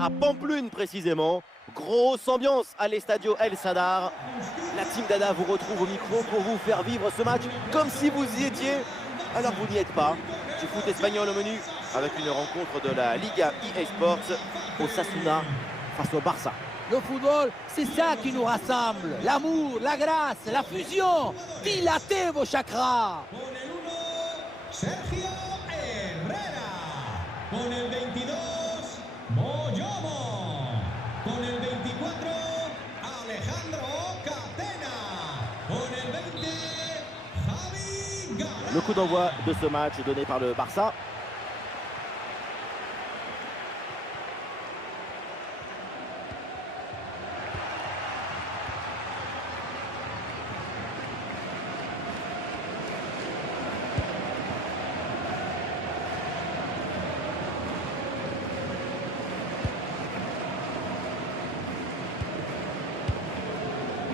à Pampelune précisément. Grosse ambiance à l'Estadio El Sadar. La team Dada vous retrouve au micro pour vous faire vivre ce match comme si vous y étiez. Alors vous n'y êtes pas. Du foot espagnol au menu avec une rencontre de la Liga EA Sports. Osasuna face au Barça. Le football, c'est ça qui nous rassemble. L'amour, la grâce, la fusion. Dilatez vos chakras. Con el 1, Sergio Herrera. Con el 22, Moyomo. Con el 24, Alejandro Catena. Con el 20, Javi Galán. Le coup d'envoi de ce match donné par le Barça.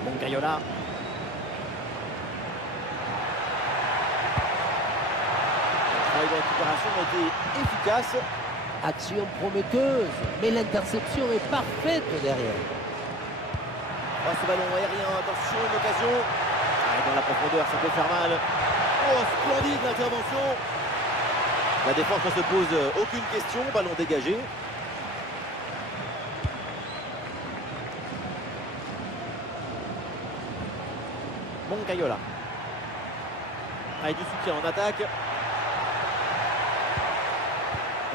Moncayola. La récupération a été efficace. Action prometteuse, mais l'interception est parfaite derrière. Oh, ce ballon aérien, attention, une occasion. Dans la profondeur, ça peut faire mal. Oh, splendide l'intervention. La défense ne se pose aucune question, ballon dégagé. Moncayola. Avec du soutien en attaque.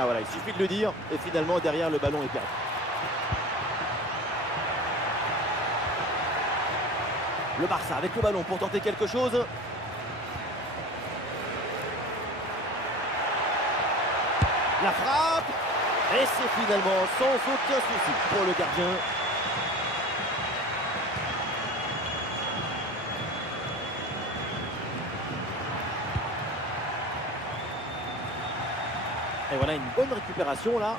Ah voilà, il suffit de le dire. Et finalement, derrière, le ballon est perdu. Le Barça avec le ballon pour tenter quelque chose. La frappe. Et c'est finalement sans aucun souci pour le gardien. Et voilà une bonne récupération là.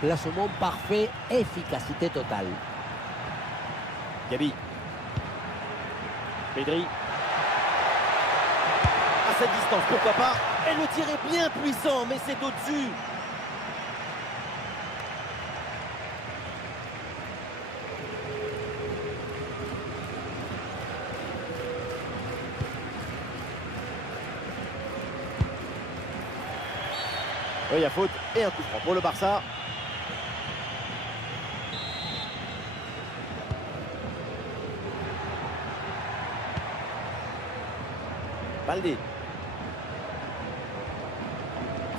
Placement parfait, efficacité totale. Gabi. Pedri. À cette distance, pourquoi pas. Et le tir est bien puissant, mais c'est au-dessus. Oui, il y a faute et un coup franc pour le Barça. Baldé.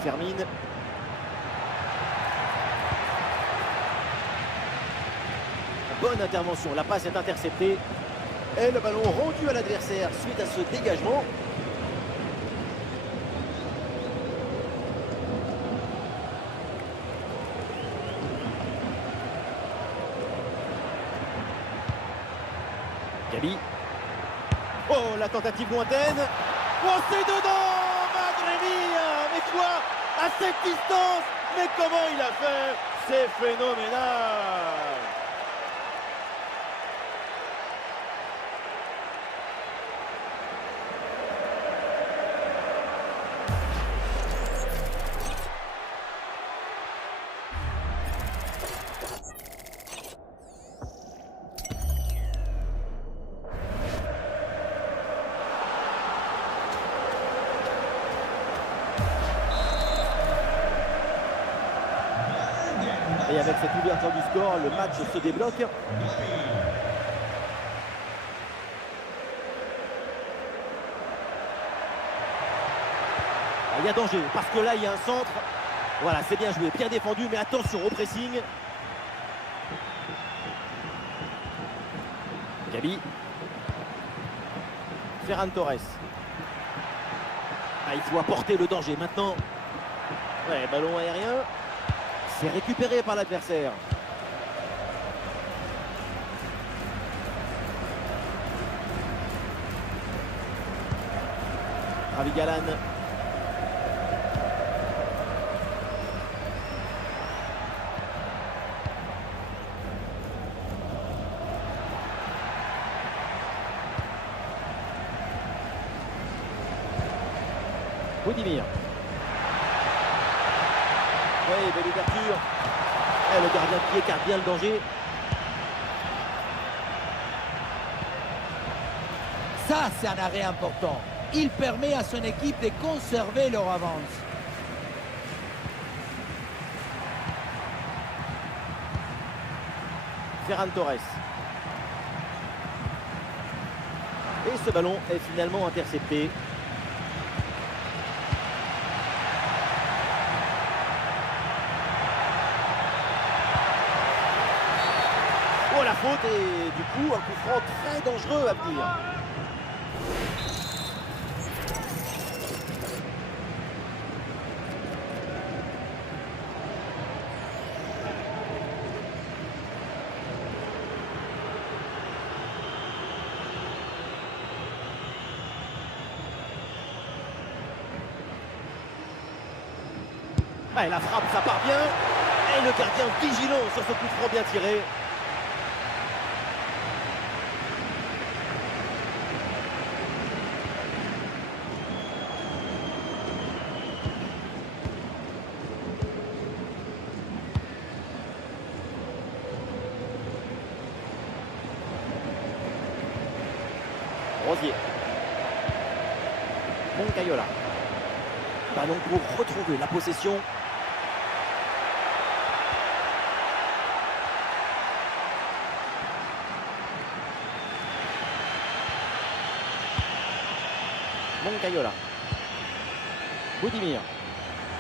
Fermine. Bonne intervention, la passe est interceptée. Et le ballon rendu à l'adversaire suite à ce dégagement. Gabi. Oh, la tentative lointaine. Oh, c'est dedans, Madre mia. Mais quoi? À cette distance? Mais comment il a fait? C'est phénoménal. Et avec cette ouverture du score, le match se débloque. Il y a danger, parce que là, il y a un centre. Voilà, c'est bien joué, bien défendu, mais attention au pressing. Gabi. Ferran Torres. Ah, il faut apporter le danger maintenant. Ouais, ballon aérien. C'est récupéré par l'adversaire. Javi Galán. Budimir. Oui, belle ouverture. Et le gardien qui écarte bien le danger. Ça, c'est un arrêt important. Il permet à son équipe de conserver leur avance. Ferran Torres. Et ce ballon est finalement intercepté. Oh la faute et du coup un coup franc très dangereux à venir. Ouais, la frappe, ça part bien. Et le gardien vigilant sur ce coup franc bien tiré. Rosier. Moncayola. Ballon pour retrouver la possession. Moncayola. Budimir.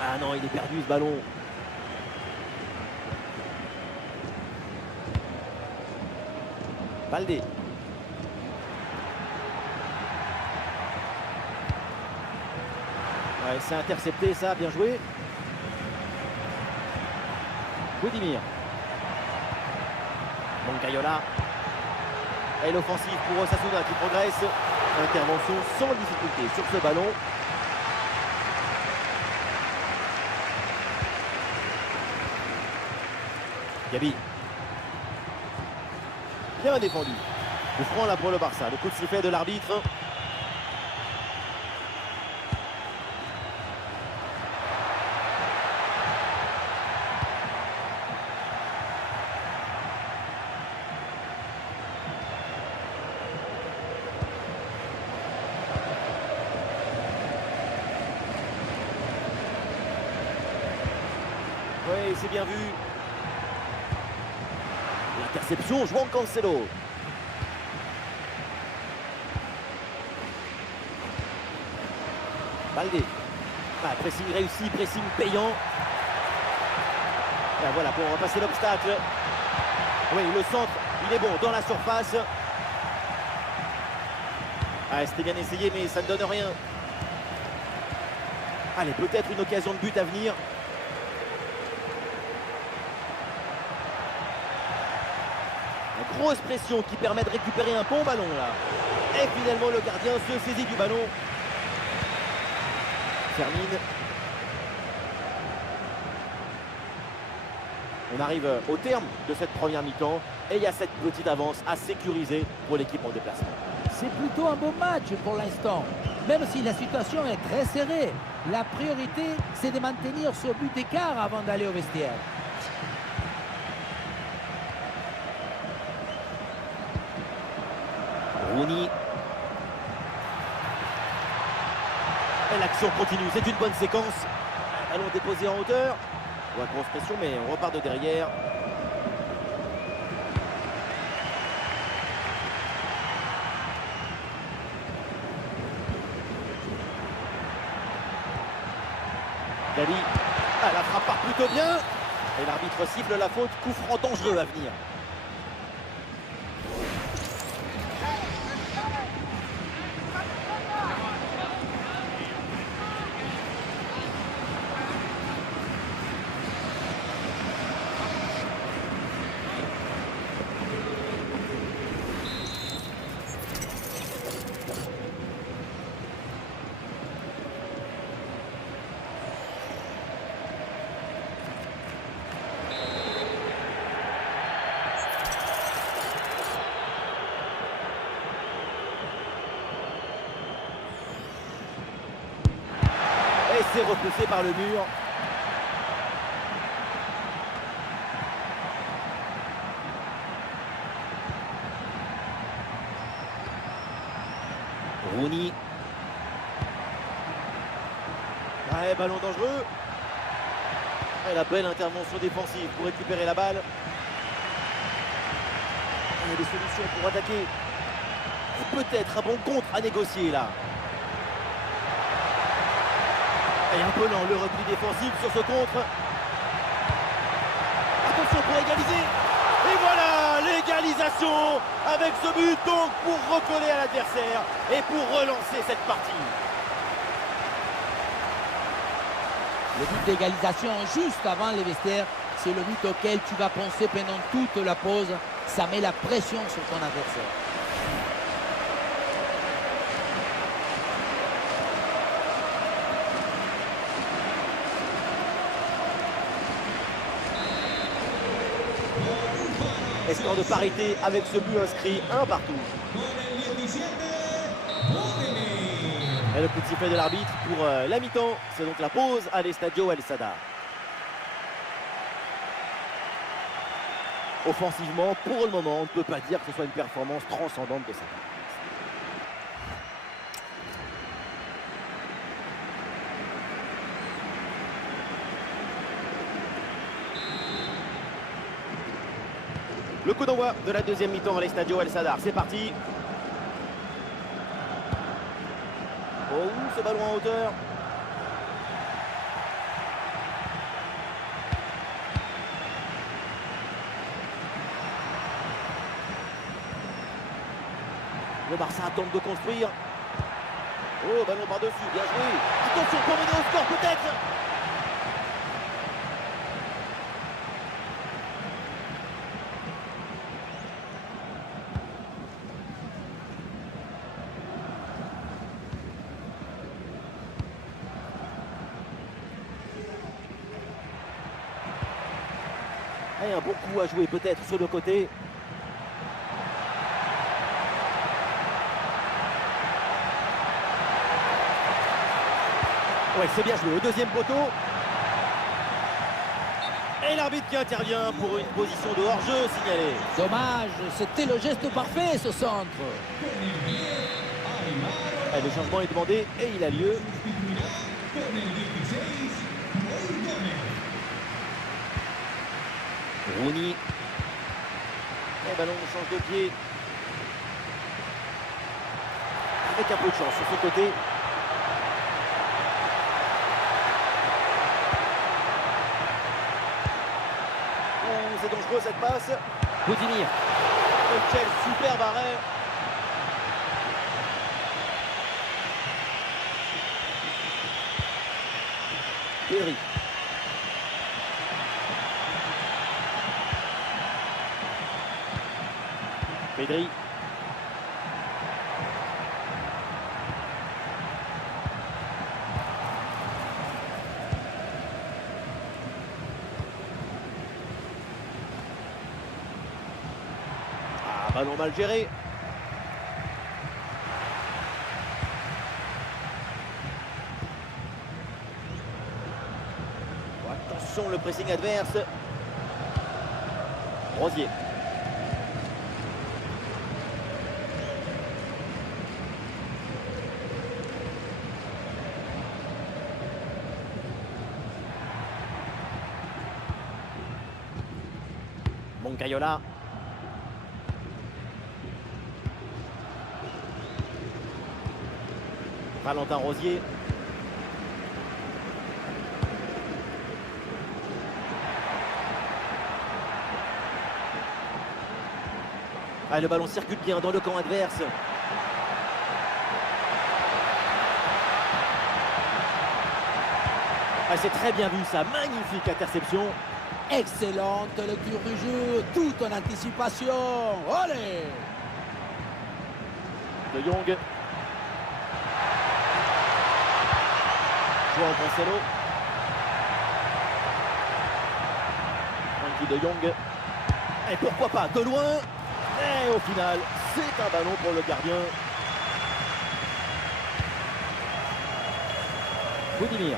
Ah non, il est perdu ce ballon. Baldé. Ouais, c'est intercepté ça, bien joué. Budimir. Moncayola. Et l'offensive pour Osasuna qui progresse. Intervention sans difficulté sur ce ballon. Gabi. Bien défendu. Coup franc là pour le Barça. Le coup de sifflet de l'arbitre. Oui, c'est bien vu. L'interception, João Cancelo. Baldé. Ah, pressing réussi, pressing payant. Et voilà, pour repasser l'obstacle. Oui, le centre, il est bon dans la surface. Ah, c'était bien essayé, mais ça ne donne rien. Allez, peut-être une occasion de but à venir. Une grosse pression qui permet de récupérer un bon ballon là. Et finalement le gardien se saisit du ballon. Termine. On arrive au terme de cette première mi-temps et il y a cette petite avance à sécuriser pour l'équipe en déplacement. C'est plutôt un bon match pour l'instant. Même si la situation est très serrée, la priorité, c'est de maintenir ce but d'écart avant d'aller au vestiaire. Rooney. Et l'action continue, c'est une bonne séquence. Ballon déposé en hauteur. Ouais, grosse pression, mais on repart de derrière. Gabi. Ah, la frappe part plutôt bien. Et l'arbitre siffle la faute. Coup franc dangereux à venir. Et c'est repoussé par le mur. Rooney. Ouais, ballon dangereux. Et la belle intervention défensive pour récupérer la balle. Il y a des solutions pour attaquer. Et peut-être un bon contre à négocier là. Et un peu lent le repli défensif sur ce contre. Attention pour égaliser. Et voilà l'égalisation avec ce but donc pour recoller à l'adversaire et pour relancer cette partie. Le but d'égalisation juste avant les vestiaires, c'est le but auquel tu vas penser pendant toute la pause. Ça met la pression sur ton adversaire. Et score de parité avec ce but inscrit, un partout. Et le petit sifflet de l'arbitre pour la mi-temps. C'est donc la pause à l'Estadio El Sadar. Offensivement, pour le moment, on ne peut pas dire que ce soit une performance transcendante de sa part. Le coup d'envoi de la deuxième mi-temps à l'Estadio El Sadar. C'est parti. Oh, ce ballon en hauteur. Le Barça tente de construire. Oh, ballon par-dessus, bien joué. Attention pour mener au score peut-être. Et un bon coup à jouer peut-être sur le côté. Ouais, c'est bien joué au deuxième poteau. Et l'arbitre qui intervient pour une position de hors-jeu signalée. Dommage, c'était le geste parfait ce centre. Et le changement est demandé et il a lieu. Rooney. Et ballon change de pied. Avec un peu de chance sur ce côté. Oh, c'est dangereux cette passe. Budimir. Oh, quel superbe arrêt. Pedri. Pedri. Ah, ballon mal géré. Oh, attention le pressing adverse. Rosier. Moncayola. Valentin Rosier. Ah, le ballon circule bien dans le camp adverse. Ah, c'est très bien vu ça, magnifique interception. Excellente lecture du jeu, tout en anticipation. Allez! De Jong. Joao Cancelo. Frankie de Jong. Et pourquoi pas de loin. Et au final, c'est un ballon pour le gardien. Budimir.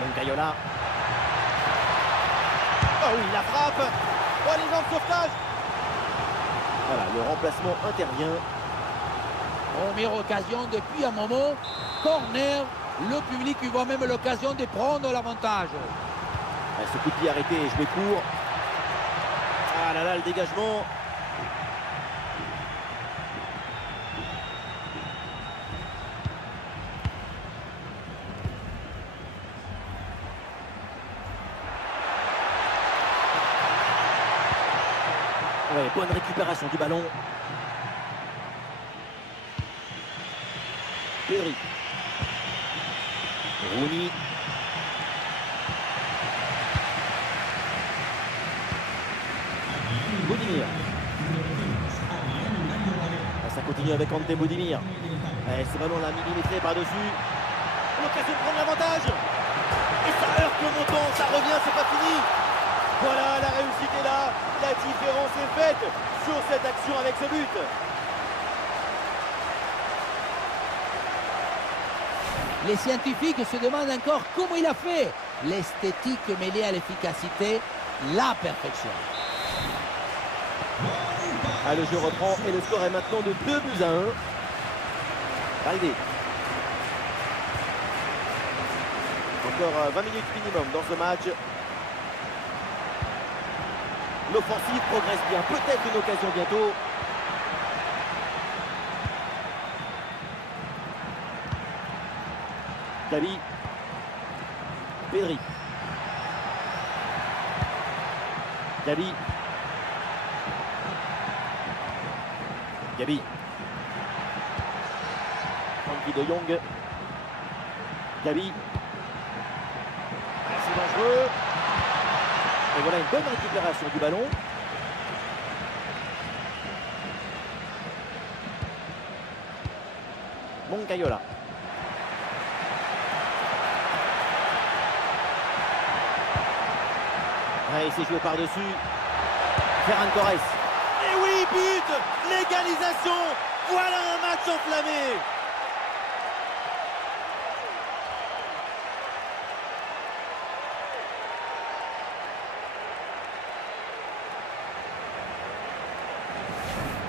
Moncayola. Oh oui, la frappe. Oh, l'énorme sauvetage. Voilà, le remplacement intervient. Première occasion depuis un moment. Corner. Le public y voit même l'occasion de prendre l'avantage. Ce coup de pied arrêté et joué court. Ah là là, le dégagement. Ouais, bonne récupération du ballon. Pedri. Rooney. Budimir. Ça continue avec Ante Budimir. Ce ballon l'a millimétré par-dessus. L'occasion de prendre l'avantage. Et ça heurte le montant. Ça revient, c'est pas fini. Voilà, la réussite est là. La différence est faite sur cette action avec ce but. Les scientifiques se demandent encore comment il a fait. L'esthétique mêlée à l'efficacité, la perfection. Ah, le jeu reprend et le score est maintenant de 2-1. Balde. Encore 20 minutes minimum dans ce match. L'offensive progresse bien. Peut-être une occasion bientôt. Gavi. Pedri. Gavi. Gavi. Frankie de Jong. Gavi. C'est dangereux. Et voilà une bonne récupération du ballon. Moncayola. Il s'est joué par-dessus. Ferran Torres. Et oui, but! L'égalisation! Voilà un match enflammé!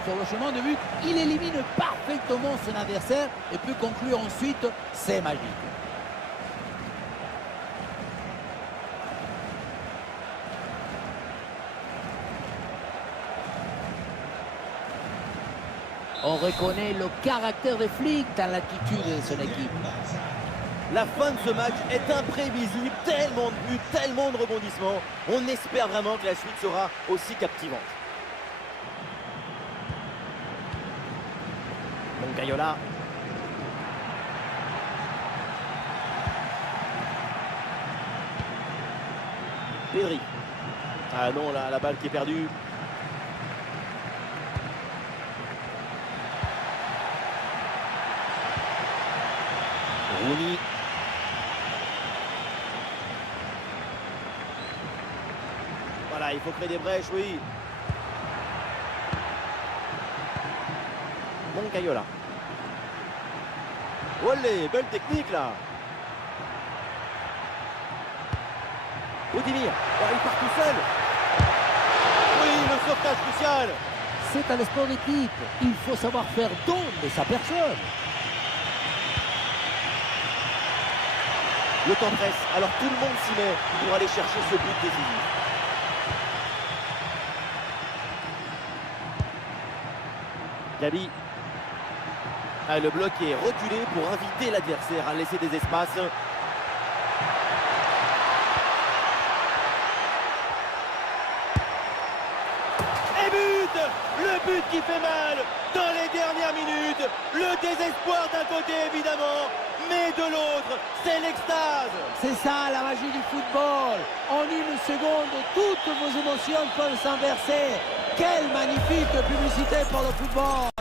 Sur le chemin de but, il élimine parfaitement son adversaire et peut conclure ensuite, c'est magique. On reconnaît le caractère des flics dans l'attitude de son équipe. La fin de ce match est imprévisible, tellement de buts, tellement de rebondissements. On espère vraiment que la suite sera aussi captivante. Moncayola. Pedri. Ah non, la balle qui est perdue. Rooney. Voilà, il faut créer des brèches, oui. Moncayola. Olé, belle technique là. Budimir. Oh, il part tout seul. Oui, le sauvetage crucial. C'est un sport d'équipe. Il faut savoir faire don de sa personne. Le temps presse, alors tout le monde s'y met pour aller chercher ce but décisif. Gavi. Ah, le bloc est reculé pour inviter l'adversaire à laisser des espaces. Et but! Le but qui fait mal dans les dernières minutes. Le désespoir d'un côté évidemment, mais de l'autre, c'est l'extase. C'est ça la magie du football. En une seconde, toutes vos émotions peuvent s'inverser. Quelle magnifique publicité pour le football.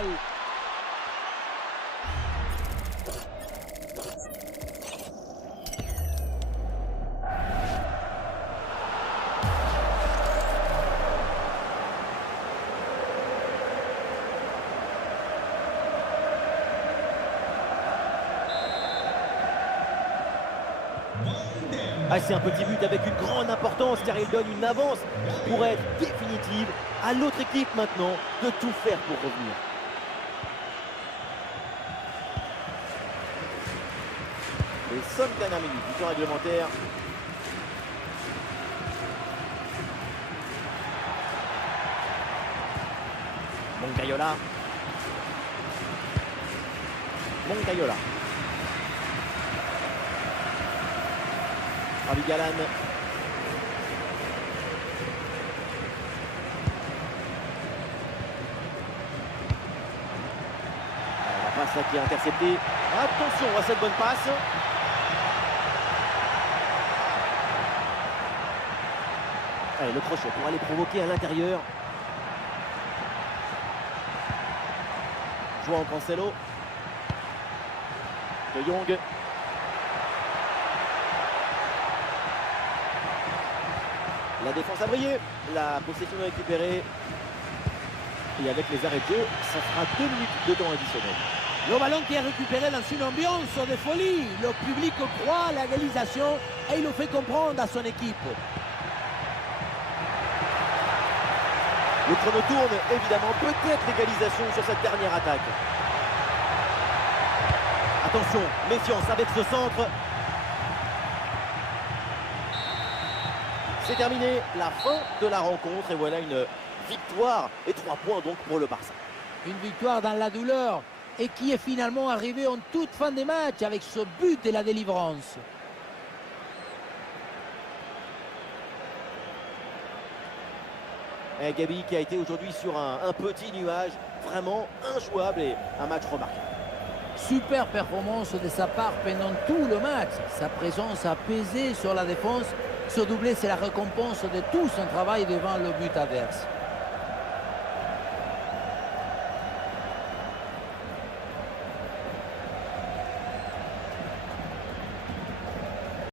Ah, c'est un petit but avec une grande importance car il donne une avance qui pourrait être définitive. À l'autre équipe maintenant de tout faire pour revenir. Les 5 dernières minutes du temps réglementaire. Moncayola. Moncayola. Abigalan. La passe là qui est interceptée. Attention à cette bonne passe. Allez, le crochet pour aller provoquer à l'intérieur. João Cancelo. De Jong. La défense a brillé. La possession est récupérée. Et avec les arrêts de jeu, ça fera 2 minutes de temps additionnel. Le ballon qui est récupéré dans une ambiance de folie. Le public croit à la réalisation et il le fait comprendre à son équipe. Le chrono tourne, évidemment, peut-être l'égalisation sur cette dernière attaque. Attention, méfiance avec ce centre. C'est terminé, la fin de la rencontre et voilà une victoire et 3 points donc pour le Barça. Une victoire dans la douleur et qui est finalement arrivée en toute fin de match avec ce but et la délivrance. Et Gabi qui a été aujourd'hui sur un petit nuage, vraiment injouable et un match remarquable. Super performance de sa part pendant tout le match. Sa présence a pesé sur la défense. Ce doublé, c'est la récompense de tout son travail devant le but adverse.